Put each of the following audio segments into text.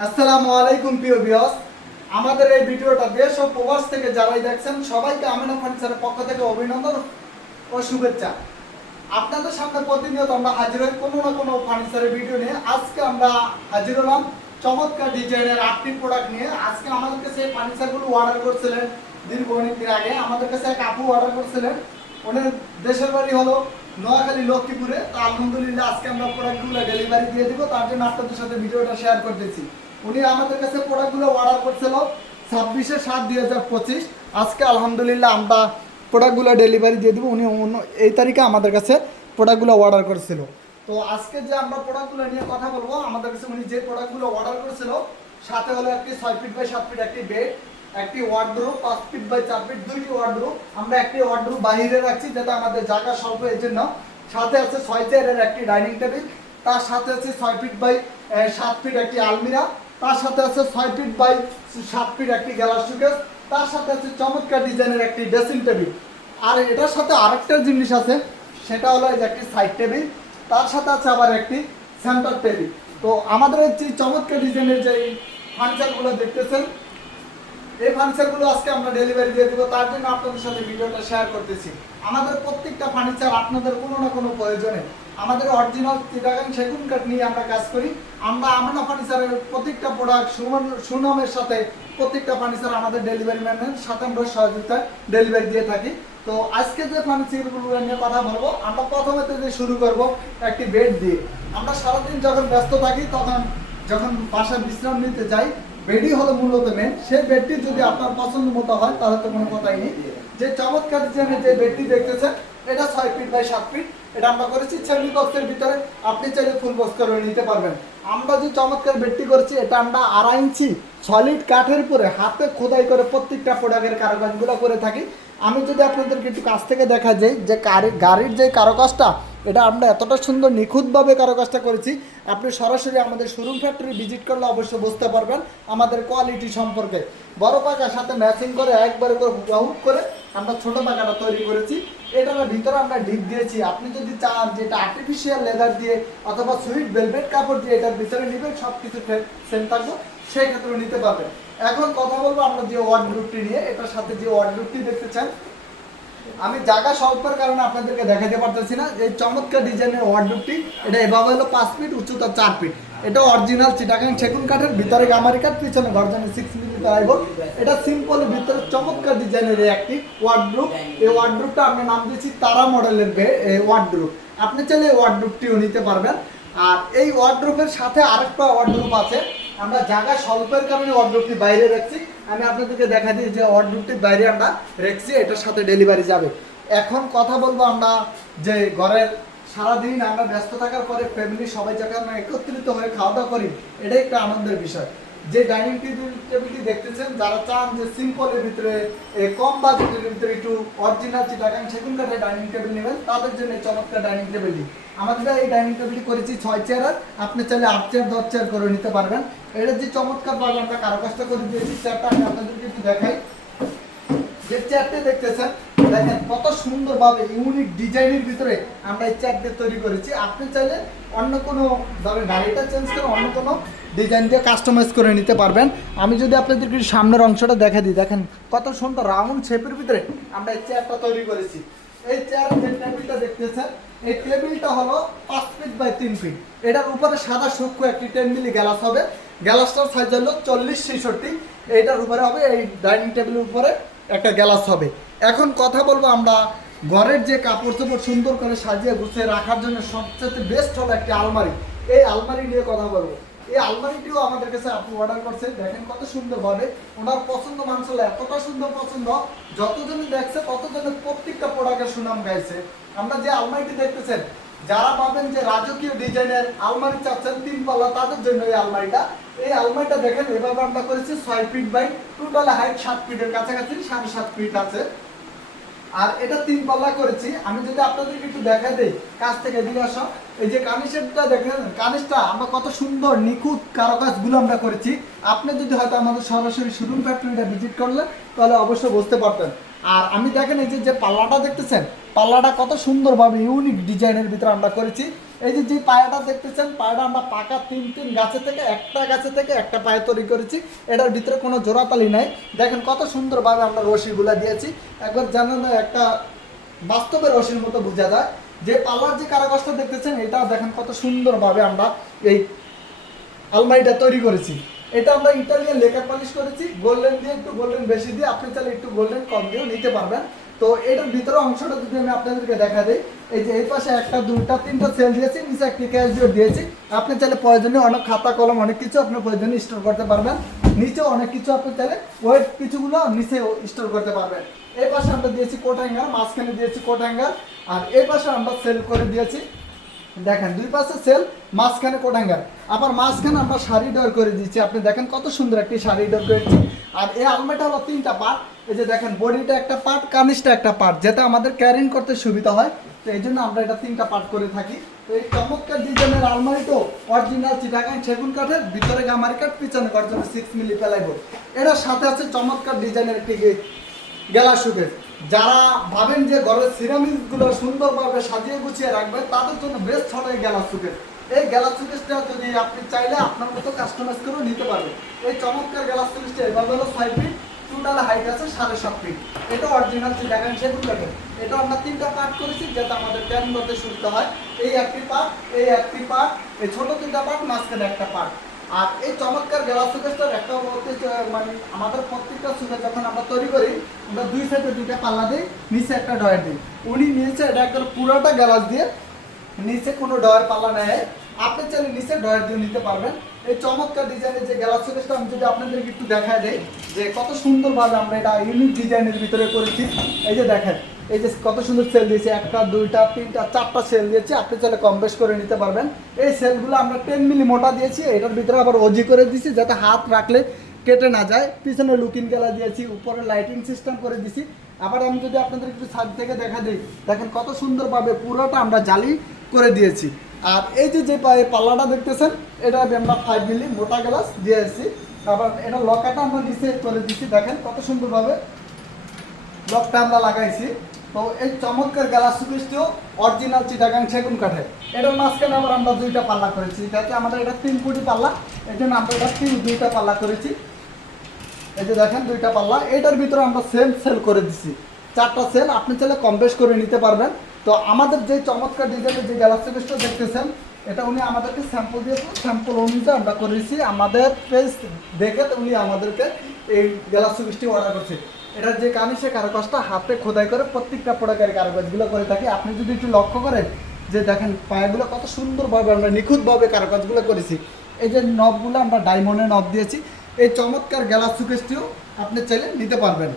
আসসালামু আলাইকুম প্রিয় ভিউয়ার্স, আমাদের এই ভিডিওটা দেশ ও প্রবাস থেকে যারাই দেখছেন সবাইকে আমিনা ফার্নিচারের পক্ষ থেকে অভিনন্দন ও শুভেচ্ছা। আপনাদের সামনে প্রতিনিয়ত আমরা হাজির হই কোনো না কোনো ফার্নিচারের ভিডিও নিয়ে। আজকে আমরা হাজির হলাম চমৎকার ডিজাইনের 8টি প্রোডাক্ট নিয়ে। আজকে আমাদের কাছে এই ফার্নিচারগুলো অর্ডার করছিলেন দীর্ঘ অনেক দিন আগে। আমাদের কাছে এক আপু অর্ডার করছিলেন, ওনার দেশের বাড়ি হলো নোয়াখালী লক্ষ্মীপুরে। তো আলহামদুলিল্লাহ আজকে আমরা প্রোডাক্টগুলো ডেলিভারি দিয়ে দিব, তার জন্য আপনাদের সাথে ভিডিওটা শেয়ার করতেছি। উনি আমাদের কাছে প্রোডাক্টগুলো অর্ডার করছিল 26/7/2025। আজকে আলহামদুলিল্লাহ আমরা প্রোডাক্টগুলো ডেলিভারি দিয়ে দেবো। উনি এই তারিখে আমাদের কাছে প্রোডাক্টগুলো অর্ডার করছিল। তো আজকে যে আমরা প্রোডাক্টগুলো নিয়ে কথা বলবো, আমাদের কাছে উনি যে প্রোডাক্টগুলো অর্ডার করেছিল সাথে হলো একটি 6 ফিট বাই 7 ফিট একটি বেড, একটি ওয়ার্ডরোব 5 ফিট বাই 4 ফিট, দুইটি ওয়ার্ডরোব। আমরা একটি ওয়ার্ডরোব বাইরে রাখছি যাতে আমাদের জায়গা স্বল্প, এর জন্য। সাথে আছে 6 চেয়ারের একটি ডাইনিং টেবিল, তার সাথে আছে 6 ফিট বাই 7 ফিট একটি আলমিরা, তার সাথে আছে 6 ফিট বাই 7 ফিট একটি গ্লাস শোকেস, তার সাথে আছে চমৎকার ডিজাইনের একটি ড্রেসিং টেবিল। আর এটার সাথে আরেকটা জিনিস আছে, সেটা হলো এই যে একটি সাইড টেবিল, তার সাথে আছে আবার একটি সেন্টার টেবিল। তো আমাদের যে চমৎকার ডিজাইনের যে ফার্নিচারগুলো দেখতেছেন, এই ফার্নিচারগুলো আজকে আমরা ডেলিভারি দিয়ে দেবো, তার জন্য আপনাদের সাথে ভিডিওটা শেয়ার করতেছি। আমাদের প্রত্যেকটা ফার্নিচার আপনাদের কোনো না কোনো প্রয়োজনে আমাদের অরিজিনাল চিটাগাং সেগুন কাঠ নিয়ে আমরা কাজ করি। আমরা আমিনা ফার্নিচারের প্রত্যেকটা প্রোডাক্ট সুনামের সাথে প্রত্যেকটা ফার্নিচার আমাদের ডেলিভারি ম্যানের সাথে আমরা সহযোগিতায় ডেলিভারি দিয়ে থাকি। তো আজকে যে ফার্নিচারগুলো নিয়ে কথা বলবো, আমরা প্রথমে যে শুরু করব একটি বেড দিয়ে। আমরা সারাদিন যখন ব্যস্ত থাকি, যখন বাসায় বিশ্রাম নিতে যাই, বেডই হলো মূলত মেন। সেই বেডটি যদি আপনার পছন্দ মতো হয় তাহলে তো কোনো কথাই নেই। যে চমৎকার ডিজাইনের যে বেডটি দেখতেছেন, এটা 6 ফিট বাই 7 ফিট। এটা আমরা করেছি সেমি বক্সের ভিতরে, আপনি চাইলে ফুল বক্স করে নিতে পারবেন। আমরা যে চমৎকার বেডটি করছি, এটা আমরা 2.5 ইঞ্চি সলিড কাঠের উপরে হাতে খোদাই করে প্রত্যেকটা প্রোডাক্টের কারুকাজগুলো করে থাকি। আমি যদি আপনাদেরকে একটু কাছ থেকে দেখা যায় যে গাড়ির যে কারুকাজটা, এটা আমরা এতটা সুন্দর নিখুঁতভাবে কারুকাজটা করেছি, আপনি সরাসরি আমাদের শোরুম ফ্যাক্টরি ভিজিট করলে অবশ্যই বুঝতে পারবেন আমাদের কোয়ালিটি সম্পর্কে। বড় পাকার সাথে ম্যাচিং করে একবারে করে হুবহু করে আমরা ছোট পাকাটা তৈরি করেছি। এটার ভিতরে আমরা ডিপ দিয়েছি। আপনি যদি চান যে এটা আর্টিফিশিয়াল লেদার দিয়ে অথবা সুইট ভেলভেট কাপড় দিয়ে এটার ভিতরে নেবেন, সব কিছু সেম থাকবে, সেই ক্ষেত্রে নিতে পারবেন। এখন কথা বলবো আমরা যে ওয়ার্ডরোবটি নিয়ে। এটার সাথে যে ওয়ার্ডরোবটি দেখতে চান, আমি জায়গা স্বল্পের কারণে আপনাদেরকে দেখাতে পারতেছি না। এই চমৎকার ডিজাইনের ওয়ার্ডরোবটি, এটা এভাবে হলো 5 ফিট, উচ্চতা 4 ফিট। এটা অরিজিনাল চিটাগাং সেগুন কাঠের, ভিতরে গামারি কাঠ, পিছনে গর্জনের 6 মিলি আইবল। এটা সিম্পলের ভিতরে চমৎকার ডিজাইনের একটি ওয়ার্ডরোব। এই ওয়ার্ডরোবটা আমরা নাম দিয়েছি তারা মডেলের ওয়ার্ডরোব। আপনি চাইলে এই ওয়ার্ডরোবটিও নিতে পারবেন। আর এই ওয়ার্ডরোবের সাথে আরেকটা ওয়ার্ডরোব আছে, আমরা জায়গা স্বল্পের কারণে ওয়ার্ডরোবটি বাইরে রাখছি। আমি আপনাদেরকে দেখা দিই যে ওয়ার্ডরোবটি বাইরে আমরা রেখেছি, এটার সাথে ডেলিভারি যাবে। এখন কথা বলবো আমরা যে ঘরের সারাদিন আমরা ব্যস্ত থাকার পরে ফ্যামিলি সবাই যখন আমরা একত্রিত হয়ে খাওয়া দাওয়া করি, এটাই একটা আনন্দের বিষয়। যে ডাইনিং টেবিলটি দেখতেছেন, যারা চান যে সিম্পলের ভিতরে কম বাজেটের ভিতরে একটু অরিজিনাল চিটাগাং সেগুন কাঠের ডাইনিং টেবিল নেবেন, তাদের জন্য চমৎকার ডাইনিং টেবিলটি। আমাদের এই ডাইনিং টেবিলটি করেছি 6 চেয়ারের, আপনি চাইলে 8 চেয়ার 10 চেয়ার করে নিতে পারবেন। এটা যে চমৎকার ভাবে আমরা কারুকাজটা করে দিয়েছি, চেয়ারটা আমি আপনাদেরকে একটু দেখাই। যে চেয়ারটি দেখতেছেন, দেখেন কত সুন্দরভাবে ইউনিক ডিজাইনের ভিতরে আমরা এই চেয়ারটি তৈরি করেছি। আপনি চাইলে অন্য কোনো ধরেন গাড়িটা চেঞ্জ করে অন্য কোনো ডিজাইন দিয়ে কাস্টমাইজ করে নিতে পারবেন। আমি যদি আপনাদেরকে সামনের অংশটা দেখা দিই, দেখেন কত সুন্দর রাউন্ড শেপের ভিতরে আমরা এই চেয়ারটা তৈরি করেছি। এই চেয়ারের যে টেবিলটা দেখতেছেন, এই টেবিলটা হলো 5 ফিট বাই 3 ফিট। এটার উপরে সাদা সূক্ষ্ম একটি 10 মিলি গ্লাস হবে। গ্লাসটার সাইজ হলো 40-66। এইটার উপরে হবে, এই ডাইনিং টেবিলের উপরে একটা গ্লাস হবে। এখন কথা বলবো আমরা ঘরের যে কাপড় চোপড় সুন্দর করে সাজিয়ে গুছিয়ে রাখার জন্য সবচেয়ে বেস্ট হলো একটি আলমারি। এই আলমারি নিয়ে কথা বলবো। এই আলমারিটিও আমাদের কাছে আপনি অর্ডার করছেন, দেখেন কত সুন্দরভাবে ওনার পছন্দ মানছিল, এতটা সুন্দর পছন্দ, যতজনই দেখছে ততজনের প্রত্যেকটা প্রোডাক্টের সুনাম গাইছে। আমরা যে আলমারিটি দেখতেছেন, যারা পাবেন যে রাজকীয় ডিজাইনের আলমারি চাচ্ছেন 3 পাল্লা, তাদের জন্য এই আলমারিটা। এই আলমারিটা দেখেন এভাবে আমরা করেছি 6 ফিট বাই টোটাল হাইট 7 ফিটের কাছাকাছি, 7.5 ফিট আছে। আর এটা 3 পাল্লা করেছি। আমি যদি আপনাদেরকে একটু দেখাই দেই, কাছ থেকে দিকে আসো, এই যে কানিসটা দেখেন, কানিসটা আমরা কত সুন্দর নিখুঁত কারুকাজগুলো আমরা করেছি। আপনি যদি হয়তো আমাদের সরাসরি শোরুম ফ্যাক্টরিটা ভিজিট করলে তাহলে অবশ্যই বুঝতে পারতেন। আর আমি দেখেন এই যে পাল্লাটা দেখতেছেন, পাল্লাটা কত সুন্দরভাবে ইউনিক ডিজাইনের ভিতরে আমরা করেছি। এই যে পায়াটা দেখতেছেন, পায়াটা আমরা পাকা তিন গাছে থেকে একটা পায়া তৈরি করেছি। এটার ভিতরে কোনো জোড়াতালি নাই। দেখেন কত সুন্দরভাবে আমরা রশিগুলা দিয়েছি, একবার জানেন একটা বাস্তবের রশির মতো বোঝা যায়। যে পাল্লার যে কারাকাজটা দেখতেছেন, এটা দেখেন কত সুন্দরভাবে আমরা এই আলমারিটা তৈরি করেছি। এটা আমরা ইটালিয়ান লেকার পালিশ করেছি, গোল্ডেন দিয়ে, একটু গোল্ডেন বেশি দিয়ে, আপনি চাইলে একটু গোল্ডেন কম দিয়েও নিতে পারবেন। তো এটার ভিতরে অংশটা যদি আমি আপনাদেরকে দেখা দিই, এই যে এই পাশে একটা, দুইটা, তিনটা সেল দিয়েছি, নিচে একটি ক্যাশিওর দিয়েছি। আপনি চাইলে প্রয়োজনীয় অনেক খাতা কলম অনেক কিছু আপনার প্রয়োজনীয় স্টোর করতে পারবেন। নিচেও অনেক কিছু আপনি চাইলে ওয়েট কিছুগুলো নিচে স্টোর করতে পারবেন। এই পাশে আমরা দিয়েছি কোট হ্যাঙ্গার, মাঝখানে দিয়েছি কোট হ্যাঙ্গার, আর এই পাশে আমরা সেল করে দিয়েছি। দেখেন দুই পাশে সেল, মাঝখানে কোট হ্যাঙ্গার, আবার মাঝখানে আমরা শাড়ি ডোর করে দিচ্ছি। আপনি দেখেন কত সুন্দর একটি শাড়ি ডোর করেছি। আর এই আলমারিটা হলো তিনটা পার্ট। এই যে দেখেন বডিটা একটা পার্ট, কানিসটা একটা পার্ট, যাতে আমাদের ক্যারিং করতে সুবিধা হয়। তো এই জন্য আমরা এটা তিনটা পার্ট করে থাকি। তো এই চমৎকার ডিজাইনের আলমারি তো অরিজিনাল চিটাগাং সেগুন কাঠের, ভিতরে গামারি কাঠ, পিছনে গর্জন 6 মিলি প্লাইবোর্ড। এটার সাথে আছে চমৎকার ডিজাইনের একটি গ্লাস শোকেস। যারা ভাবেন যে ঘরের সিরামিকগুলো সুন্দরভাবে সাজিয়ে গুছিয়ে রাখবেন, তাদের জন্য বেস্ট হবে এই গ্লাস শোকেস। এই গ্লাস শোকেসটা যদি আপনি চাইলে আপনার মতো কাস্টমাইজ করেও নিতে পারবেন। এই চমৎকার গ্লাস শোকেসটা এভাবে হলো 5 ফিট, টোটাল হাইট আছে 7.5 ফিট। এটা অরিজিনাল চিটাগাং সেগুন কাঠের। এটা আমরা তিনটা পার্ট করেছি যাতে আমাদের ক্যারিং করতে সুবিধা হয়। এই একটি পার্ট, এই একটি পার্ট, এই ছোট তিনটা পার্ট, মাঝখানে একটা পার্ট। আর এই চমৎকার গ্লাস শোকেসটার একটা মানে আমাদের প্রত্যেকটা শোকেস যখন আমরা তৈরি করি, আমরা দুই সাইডে দুইটা পাল্লা দিই, নিচে একটা ডয়ার দিই। উনি নিচে এটা একদম পুরোটা গ্লাস দিয়ে, নিচে কোনো ডয়ার পাল্লা নেয়, আপনি চাইলে নিচে ডয়ার দিয়ে নিতে পারবেন। এই চমৎকার ডিজাইনের যে গ্লাস শোকেসটা আমি যদি আপনাদেরকে একটু দেখায় দেই যে কত সুন্দরভাবে আমরা এটা ইউনিক ডিজাইনের ভিতরে করেছি। এই যে দেখেন, এই যে কত সুন্দর সেল দিয়েছি, একটা, দুইটা, তিনটা, চারটা সেল দিয়েছি। আপনি চাইলে কম বেশ করে নিতে পারবেন। এই সেলগুলো আমরা 10 মিলি মোটা দিয়েছি। এটার ভিতরে আবার ওজি করে দিয়েছি যাতে হাত রাখলে কেটে না যায়। পিছনে লুকিং গেলা দিয়েছি, উপরে লাইটিং সিস্টেম করে দিয়েছি। আবার আমি যদি আপনাদের একটু সাইড থেকে দেখা দিই, দেখেন কত সুন্দরভাবে পুরোটা আমরা জালি করে দিয়েছি। আর এই যে পাল্লাটা দেখতেছেন, এটা আমরা 5 মিলি মোটা গ্লাস দিয়েছি। আবার এটা লকাটা আমরা নিচে করে দিয়েছি, দেখেন কত সুন্দরভাবে লকটা আমরা লাগাইছি। তো এই চমৎকার গ্লাস শোকেসটিও অরিজিনাল চিটাগাং সেগুন কাঠের। এটার মাঝখানে আবার আমরা দুইটা পাল্লা করেছি, যাতে আমাদের এটা 3 ফুটি পাল্লা, এই জন্য আমরা এটা দুইটা পাল্লা করেছি। এই যে দেখেন দুইটা পাল্লা, এটার ভিতরে আমরা সেল করে দিছি, 4টা সেল। আপনি চাইলে কম বেশ করে নিতে পারবেন। তো আমাদের যে চমৎকার ডিজাইনের যে গ্লাস শোকেসটা দেখতেছেন, এটা উনি আমাদেরকে স্যাম্পল দিয়েছেন, স্যাম্পল অনুযায়ী আমরা করেছি। আমাদের পেজ দেখে উনি আমাদেরকে এই গ্লাস শোকেসটি অর্ডার করছে। এটার যে কানিসে কারুকাজটা হাতে খোদাই করে প্রত্যেকটা প্রোডাক্টের কারুকাজগুলো করে থাকি। আপনি যদি একটু লক্ষ্য করেন যে দেখেন পায়াগুলো কত সুন্দরভাবে আমরা নিখুঁতভাবে কারুকাজগুলো করেছি। এই যে নবগুলো আমরা ডায়মন্ডের নব দিয়েছি। এই চমৎকার গ্লাস শোকেসটিও আপনি চাইলে নিতে পারবেন।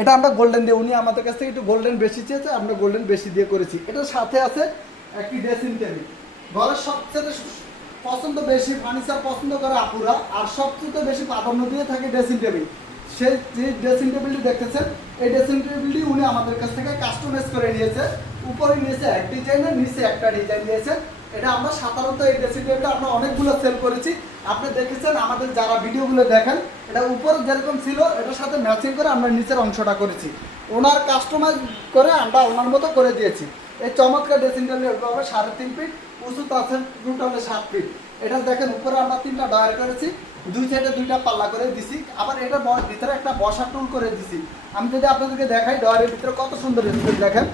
এটা আমরা গোল্ডেন দিয়ে, উনি আমাদের কাছ থেকে একটু গোল্ডেন বেশি চেয়েছে, আমরা গোল্ডেন বেশি দিয়ে করেছি। এটার সাথে আছে একটি ড্রেসিং টেবিল। ঘরের সবচেয়ে পছন্দ বেশি ফার্নিচার পছন্দ করে আপুরা, আর সবচেয়ে বেশি প্রাধান্য দিয়ে থাকে ড্রেসিং টেবিল। সেই যে ড্রেসিং টেবিলটি দেখতেছেন, এই ড্রেসিং টেবিলটি উনি আমাদের কাছ থেকে কাস্টমাইজ করে নিয়েছে। উপরে নিয়েছে এক ডিজাইনের, নিচে একটা ডিজাইন দিয়েছে। এটা আমরা সাধারণত এই ড্রেসিং টেবিলটা আমরা অনেকগুলো সেল করেছি। আপনি দেখেছেন আমাদের যারা ভিডিওগুলো দেখেন, এটা উপরে যেরকম ছিল এটার সাথে ম্যাচিং করে আমরা নিচের অংশটা করেছি। ওনার কাস্টমাইজ করে আমরা ওনার মতো করে দিয়েছি। এই চমৎকার ড্রেসিং টেবিল হবে 3.5 ফিট, উঁচুতে আছে টোটালে 7 ফিট। এটা দেখেন উপরে আমরা 3টা ডয়ার করেছি, দুই সাইডে 2টা পাল্লা করে দিছি। আবার এটার ভিতরে একটা বসার টুল করে দিছি। আমি যদি আপনাদেরকে দেখাই ডয়ারের ভিতরে কত সুন্দর স্পেস দেখেন,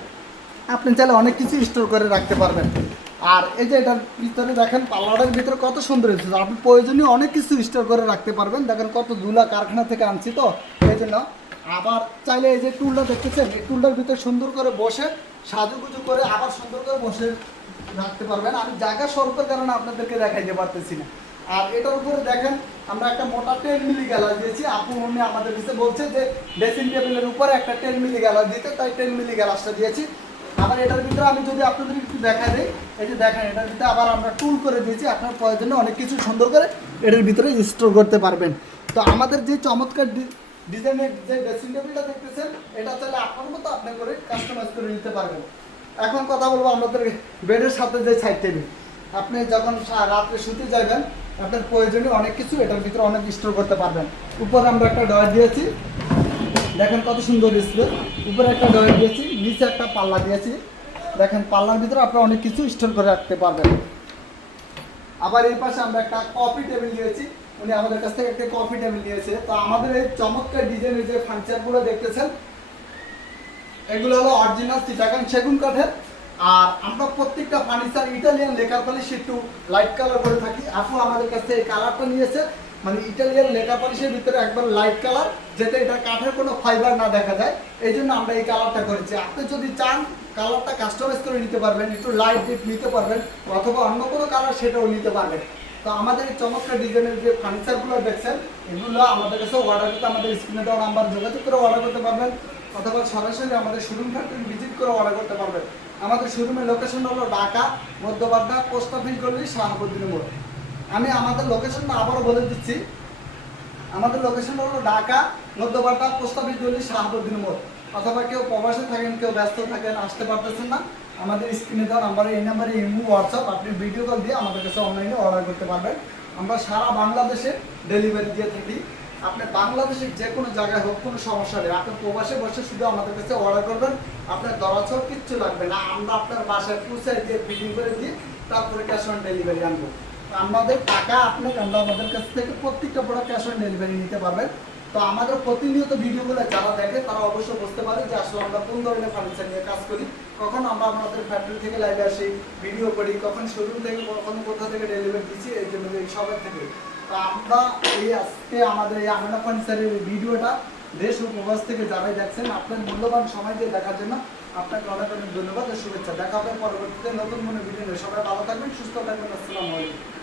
আপনি চাইলে অনেক কিছু স্টোর করে রাখতে পারবেন। আর এই যে এটার ভিতরে দেখেন পাল্লাটার ভিতরে কত সুন্দর স্পেস, আপনি প্রয়োজনীয় অনেক কিছু স্টোর করে রাখতে পারবেন। দেখেন কত ধুলা কারখানা থেকে আনছি, তো এই জন্য। আবার চাইলে এই যে টুলটা দেখতেছেন, এই টুলটার ভিতরে সুন্দর করে বসে সাজুগুজু করে আবার সুন্দর করে বসে রাখতে পারবেন। আমি জায়গা স্বল্পের কারণে আপনাদেরকে দেখাইতে পারতেছি না। আর এটার উপরে দেখেন আমরা একটা মোটা 10 মিলি গ্যালাস দিয়েছি। আপু উনি আমাদের কাছে বলছে যে ড্রেসিং টেবিলের উপরে একটা 10 মিলি গ্যালাস দিতে, তাই 10 মিলি গ্যালাসটা দিয়েছি। আবার এটার ভিতরে আমি যদি আপনাদের একটু দেখা দিই, এই যে দেখেন এটার ভিতরে আবার আমরা টুল করে দিয়েছি। আপনার প্রয়োজনে অনেক কিছু সুন্দর করে এটার ভিতরে স্টোর করতে পারবেন। তো আমাদের যে চমৎকার ডিজাইনের যে ড্রেসিং টেবিলটা দেখতেছেন, এটা চাইলে আপনার মতো আপনি করে কাস্টমাইজ করে নিতে পারবেন। এখন কথা বলবো আমাদের বেডের সাথে যে সাইড টেবিল। আপনি যখন রাত্রে শুতে যাবেন, আপনার প্রয়োজনীয় অনেক কিছু এটার ভিতরে অনেক স্টোর করতে পারবেন। উপরে আমরা একটা ডয়ার দিয়েছি, দেখেন কত সুন্দর স্পেস। উপরে একটা ডয়ার দিয়েছি, নিচে একটা পাল্লা দিয়েছি, দেখেন পাল্লার ভিতরে আপনারা অনেক কিছু স্টোর করে রাখতে পারবেন। আবার এই পাশে আমরা একটা কফি টেবিল নিয়েছি, উনি আমাদের কাছ থেকে একটা কফি টেবিল নিয়েছে। তো আমাদের এই চমৎকার ডিজাইনের যে ফার্নিচারগুলো দেখতেছেন এগুলো হলো অরিজিনাল চিটাগাং সেগুন কাঠের। আর আমরা প্রত্যেকটা ফার্নিচার ইটালিয়ান লেকার পলিশ একটু লাইট কালার করে থাকি। আপু আমাদের কাছে এই কালারটা নিয়েছে, মানে ইটালিয়ান লেকার পলিশের ভিতরে একবার লাইট কালার, যাতে এটা কাঠের কোনো ফাইবার না দেখা যায়, এই জন্য আমরা এই কালারটা করেছি। আপনি যদি চান কালারটা কাস্টমাইজ করে নিতে পারবেন, একটু লাইট ডিপ নিতে পারবেন, অথবা অন্য কোনো কালার সেটাও নিতে পারবেন। তো আমাদের এই চমৎকার ডিজাইনের যে ফার্নিচারগুলো দেখছেন এগুলো আমাদের কাছে অর্ডার করতে আমাদের স্ক্রিনে দেওয়া নাম্বার যোগাযোগ করে অর্ডার করতে পারবেন, অথবা সরাসরি আমাদের শোরুম ফ্যাক্টরি ভিজিট করে অর্ডার করতে পারবেন। আমাদের শোরুমের লোকেশন হলো ঢাকা মধ্যবাড্ডা পোস্ট অফিস গলি শাহাবুদ্দিন মোড়। আমি আমাদের লোকেশনটা আবারও বলে দিচ্ছি, আমাদের লোকেশন হলো ঢাকা মধ্যবাড্ডা পোস্ট অফিস গলি শাহাবুদ্দিন মোড়। অথবা কেউ প্রবাসে থাকেন, কেউ ব্যস্ত থাকেন, আসতে পারতেছেন না, আমাদের স্ক্রিনে দেওয়া নাম্বারে, এই নাম্বারে ইমো হোয়াটসঅ্যাপ, আপনি ভিডিও কল দিয়ে আমাদের কাছে অনলাইনে অর্ডার করতে পারবেন। আমরা সারা বাংলাদেশে ডেলিভারি দিয়ে থাকি। আপনি বাংলাদেশের যে কোনো জায়গায় হোক, কোনো সমস্যা নেই, আপনি প্রবাসে বসে শুধু আমাদের কাছে অর্ডার করবেন, আপনার দরাচর কিচ্ছু লাগবে না, আমরা আপনার বাসায় পৌঁছে দিয়ে ফিটিং করে দিয়ে তারপরে ক্যাশ অন ডেলিভারি আনবো। আমাদের টাকা আপনাকে, আমরা আমাদের কাছ থেকে প্রত্যেকটা প্রোডাক্ট ক্যাশ অন ডেলিভারি নিতে পারবেন। তো আমাদের প্রতিনিয়ত ভিডিওগুলো যারা দেখে তারা অবশ্যই বুঝতে পারে যে আসলে আমরা কোন ধরনের ফার্নিচার নিয়ে কাজ করি। কখন আমরা আমাদের ফ্যাক্টরি থেকে লাইভে আসি, ভিডিও করি, কখন শোরুম থেকে, কখন কোথা থেকে ডেলিভারি দিচ্ছি, এই জন্য এই সবার থেকে। তো আমরা এই আজকে আমাদের এই আমেনা ফার্নিচারের ভিডিওটা দেশ ও প্রবাস থেকে যারাই দেখছেন, আপনার মূল্যবান সময় দিয়ে দেখার জন্য আপনাকে অনেক অনেক ধন্যবাদ ও শুভেচ্ছা। দেখা হবে পরবর্তীতে নতুন কোনো ভিডিও নিয়ে। সবাই ভালো থাকবেন, সুস্থ থাকবেন। আসসালামু আলাইকুম।